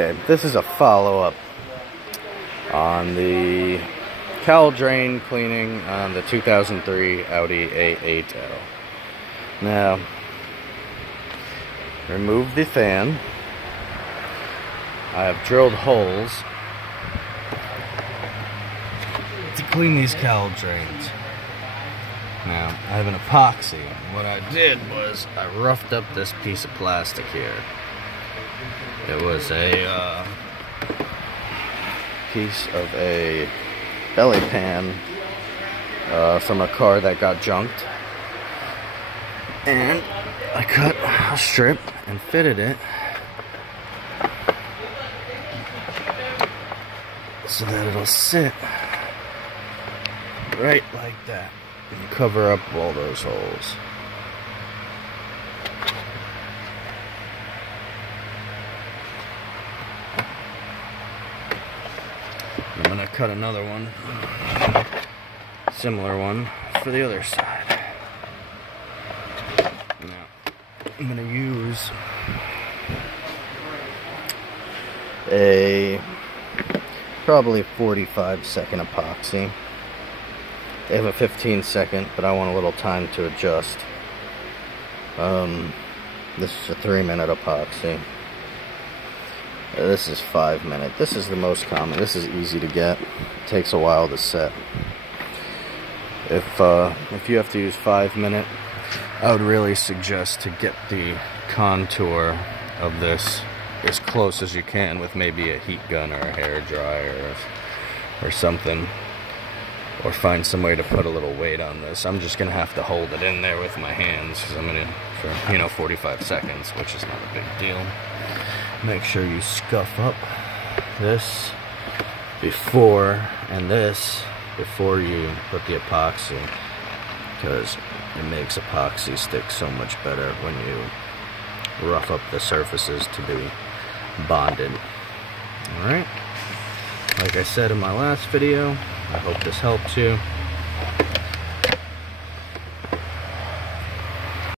Okay, this is a follow-up on the cowl drain cleaning on the 2003 Audi A8. Now, remove the fan. I have drilled holes to clean these cowl drains. Now, I have an epoxy. What I did was I roughed up this piece of plastic here. It was a piece of a belly pan from a car that got junked. And I cut a strip and fitted it so that it'll sit right like that and cover up all those holes. I'm gonna cut another one, similar one, for the other side. Now, I'm gonna use a probably 45-second epoxy. They have a 15-second, but I want a little time to adjust. This is a 3-minute epoxy. This is 5-minute. This is the most common. This is easy to get. It takes a while to set. If you have to use 5-minute, I would really suggest to get the contour of this as close as you can with maybe a heat gun or a hair dryer or something, or find some way to put a little weight on this. I'm just gonna have to hold it in there with my hands because I'm gonna, for 45 seconds, which is not a big deal. Make sure you scuff up this before you put the epoxy, because it makes epoxy stick so much better when you rough up the surfaces to be bonded. Alright, like I said in my last video, I hope this helps you.